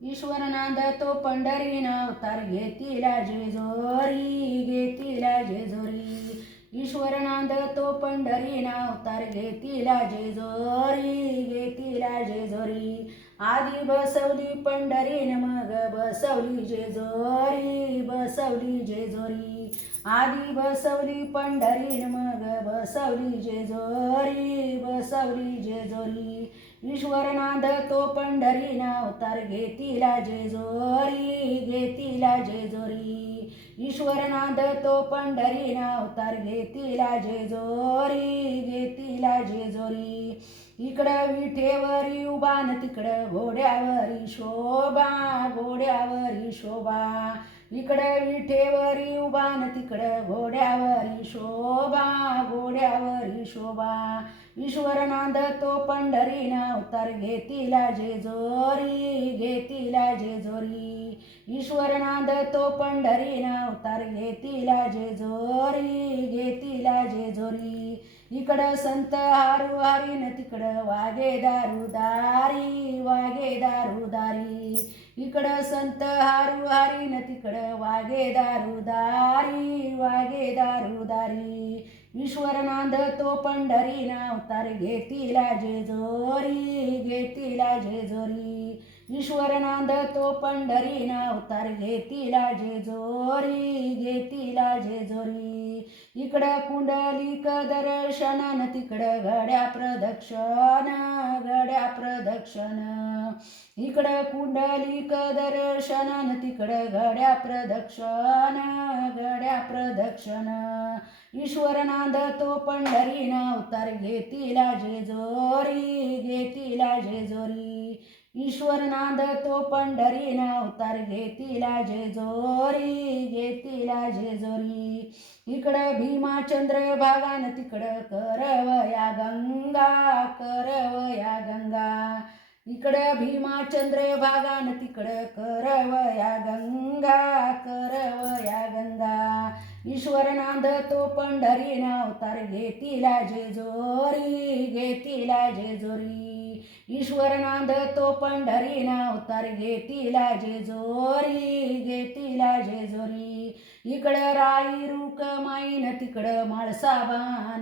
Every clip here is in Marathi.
ईश्वर नांदतो पंढरी अवतार घेतीला जेजोरी घेतीला जेजोरी ईश्वर नांदतो पंढरी अवतार घेतीला जेजोरी घेतीला जेजोरी आधी बसवली पंढरीन मग बसवली जेजोरी बसवली जेजोरी आधी बसवली पंढरीन मग बसवली जेजोरी बसवली जेजोरी ईश्वर नांदतो पंढरी अवतार घेतीला जेजोरी घेतीला जेजोरी ईश्वर नांदतो पंढरी अवतार घेतीला जेजोरी घेतीला जेजोरी इकडं विठेवरी उभान तिकडं घोड्यावरी शोभा घोड्यावरी शोभा इकडं विठेवरी उभान तिकडं घोड्यावरी शोभा घोड्यावरी शोभा ईश्वर नांदतो पंढरी अवतार घेतीला जेजोरी घेतीला जेजोरी ईश्वर नांदतो पंढरी अवतार घेतीला जेजोरी घेतीला जेजोरी इकडं संत हारू हारीन तिकडं वागे दारुदारी वागे दारुदारी इकडं संत हारू हारीन तिकडं वागे दारुदारी वागे दारुदारी ईश्वर नांदतो पंढरी अवतार घेतीला जेजोरी घेतीला जेजोरी ईश्वर नांदतो पंढरी अवतार घेतीला जेजोरी घेतीला जेजोरी इकडं कुंडलिक दर्शन तिकडं घड्या प्रदक्षिण घड्या प्रदक्षिण इकडं कुंडलिक दर्शन तिकडं घड्या प्रदक्षिण घड्या प्रदक्षिण ईश्वर नांदतो पंढरी अवतार घेतीला जेजोरी घेतीला जेजोरी ईश्वर नांदतो पंढरी अवतार घेतीला जेजोरी घेतीला जेजोरी इकडं भीमाचंद्र भागान तिकडं करवया गंगा करवया गंगा इकडं भीमाचंद्र भागान तिकडं करवया गंगा करवया गंगा ईश्वर नांदतो पंढरी अवतार घेतीला जेजोरी घेतीला जेजोरी ईश्वर नांदतो पंढरी अवतार घेतीला जेजोरी घेतीला जेजोरी इकडं राई रुक माईन तिकडं माळसाबानाई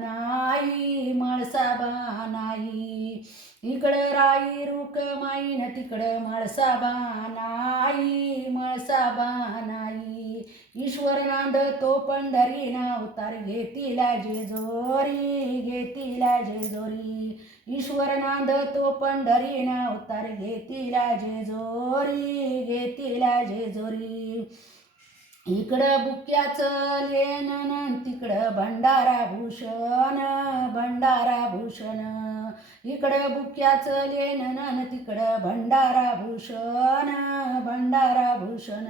माळसाबानाई इकडं राई रुक माईन तिकडं माळसाबानाई माळसाबानाई ईश्वर नांदतो पंढरी अवतार घेतीला जेजोरी घेतीला जेजोरी ईश्वर नांदतो पंढरी अवतार घेतीला जेजोरी घेतीला जेजोरी इकडं बुक्याचं लेणन तिकडं भंडारा भूषण भंडारा भूषण इकडं बुक्याचं लेणन तिकडं भंडारा भूषण भंडारा भूषण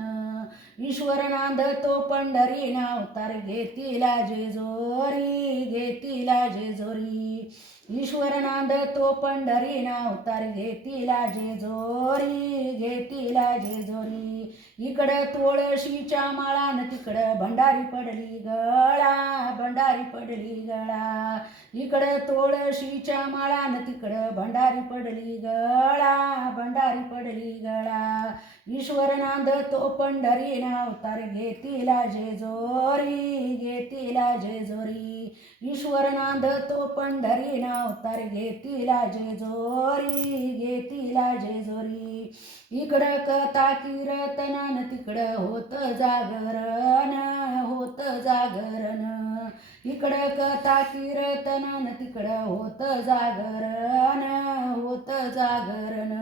ईश्वर नांदतो पंढरी अवतार घेतीला जेजोरी घेतीला जेजोरी ईश्वर नांदतो पंढरी अवतार घेतीला जेजोरी घेतीला जेजोरी इकडं तुळशीच्या माळान तिकडं भंडारी पडली गळा भंडारी पडली गळा इकडं तुळशीच्या माळान तिकडं भंडारी पडली गळा भंडारी पडली गळा ईश्वर नांदतो पंढरी अवतार घेतीला जेजोरी घेतीला जेजोरी ईश्वर नांदतो पंढरी अवतार घेतीला जेजोरी घेतीला जेजोरी इकडं कथा कीर्तनान तिकडं होत जागरण होत जागरण इकडं कथा कीर्तनान तिकडं होत जागरण होत जागरण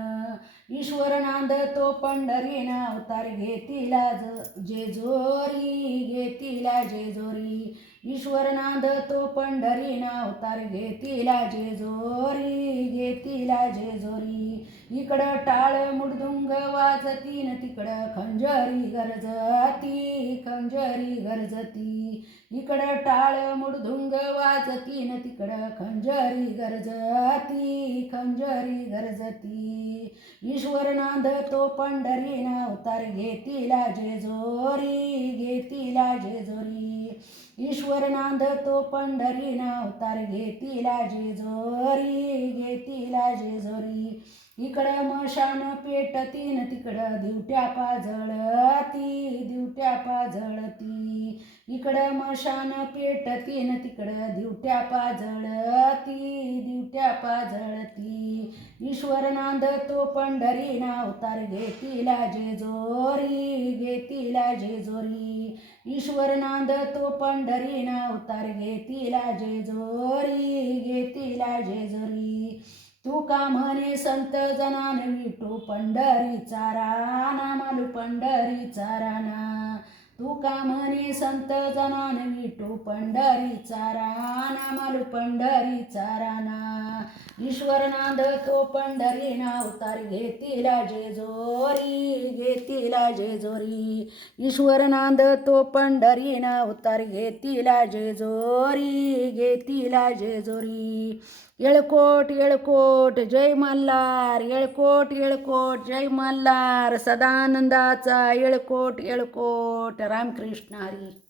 ईश्वर नांदतो पंढरी अवतार घेतीला जेजोरी घेतीला जेजोरी ईश्वर नांदतो पंढरी अवतार घेतीला जेजोरी घेतीला जेजोरी इकडं टाळ मुडदुंग वाजतीन तिकडं खंजरी गरजती खंजरी गरजती इकडं टाळ मुडदुंग वाजतीन तिकडं खंजरी गरजती खंजरी गरजती ईश्वर नांदतो पंढरी अवतार घेतीला जेजोरी घेतीला जेजोरी ईश्वर नांदतो पंढरी अवतार घेतीला जेजोरी घेतीला जेजोरी इकडं मशान पेटतीन तिकडं दिवट्या पाजळती दिवट्या पाजळती. इकडं मशान पेटतीन तिकडं दिवट्या पाजळती दिवट्या पाजळती. ईश्वर नांदतो पंढरी अवतार घेतीला जेजोरी घेतीला जेजोरी. ईश्वर नांदतो पंढरी अवतार घेतीला जेजोरी घेतीला जेजोरी. तुका म्हणे संत जनान विठू पंढरीचा राना मालू पंढरीचा राना. तुका म्हणे संत जनान विठू पंढरीचा राना मालू पंढरीचा राना. ईश्वर नांदतो पंढरी अवतार घेतीला जेजोरी घेतीला जेजोरी. ईश्वर नांदतो पंढरी अवतार घेतीला जेजोरी घेतीला जेजोरी. येळकोट येळकोट जय मल्हार येळकोट येळकोट जय मल्हार. सदानंदाचा येळकोट येळकोट. रामकृष्ण हरी.